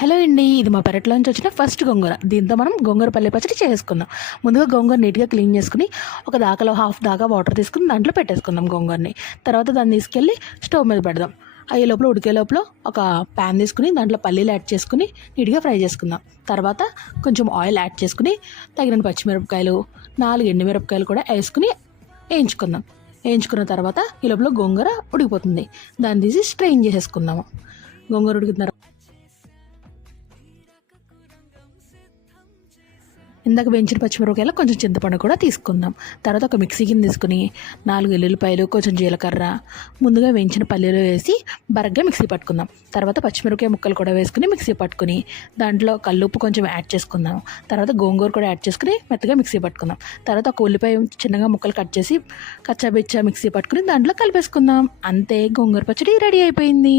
Hello అండి, ఇది మా పెరట్లోంచి వచ్చిన ఫస్ట్ గోంగూర. దీంతో మనం గోంగూర పల్లె పచ్చడి చేసుకుందాం. ముందుగా గోంగూర నీట్గా క్లీన్ చేసుకుని ఒక దాకలో హాఫ్ దాకా వాటర్ తీసుకుని దాంట్లో పెట్టేసుకుందాం గోంగూరని. తర్వాత దాన్ని తీసుకెళ్ళి స్టవ్ మీద పెడదాం. అయ్యే లోపల ఉడికే లోపల ఒక ప్యాన్ తీసుకుని దాంట్లో పల్లీలు యాడ్ చేసుకుని నీట్గా ఫ్రై చేసుకుందాం. తర్వాత కొంచెం ఆయిల్ యాడ్ చేసుకుని తగిన పచ్చిమిరపకాయలు 4 ఎండుమిరపకాయలు కూడా వేసుకుని వేయించుకుందాం. వేయించుకున్న తర్వాత ఈ లోపల గోంగూర ఉడికిపోతుంది. దాన్ని తీసి స్ట్రెయిన్ చేసేసుకుందాము. గోంగూర ఉడికిన తర్వాత ఇందాక వేయించిన పచ్చిమిరపకాయలు కొంచెం చింతపండు కూడా తీసుకుందాం. తర్వాత ఒక మిక్సీ గిన్నె తీసుకుని 4 ఎల్లుల్లిపాయలు, కొంచెం జీలకర్ర, ముందుగా వేయించిన పల్లీలు వేసి బరగ్గా మిక్సీ పట్టుకుందాం. తర్వాత పచ్చిమిరపకాయ ముక్కలు కూడా వేసుకుని మిక్సీ పట్టుకుని దాంట్లో కల్లుప్పు కొంచెం యాడ్ చేసుకుందాం. తర్వాత గోంగూర కూడా యాడ్ చేసుకుని మెత్తగా మిక్సీ పట్టుకుందాం. తర్వాత ఒక ఉల్లిపాయ చిన్నగా ముక్కలు కట్ చేసి కచ్చాబిచ్చా మిక్సీ పట్టుకుని దాంట్లో కలిపేసుకుందాం. అంతే, గోంగూర పచ్చడి రెడీ అయిపోయింది.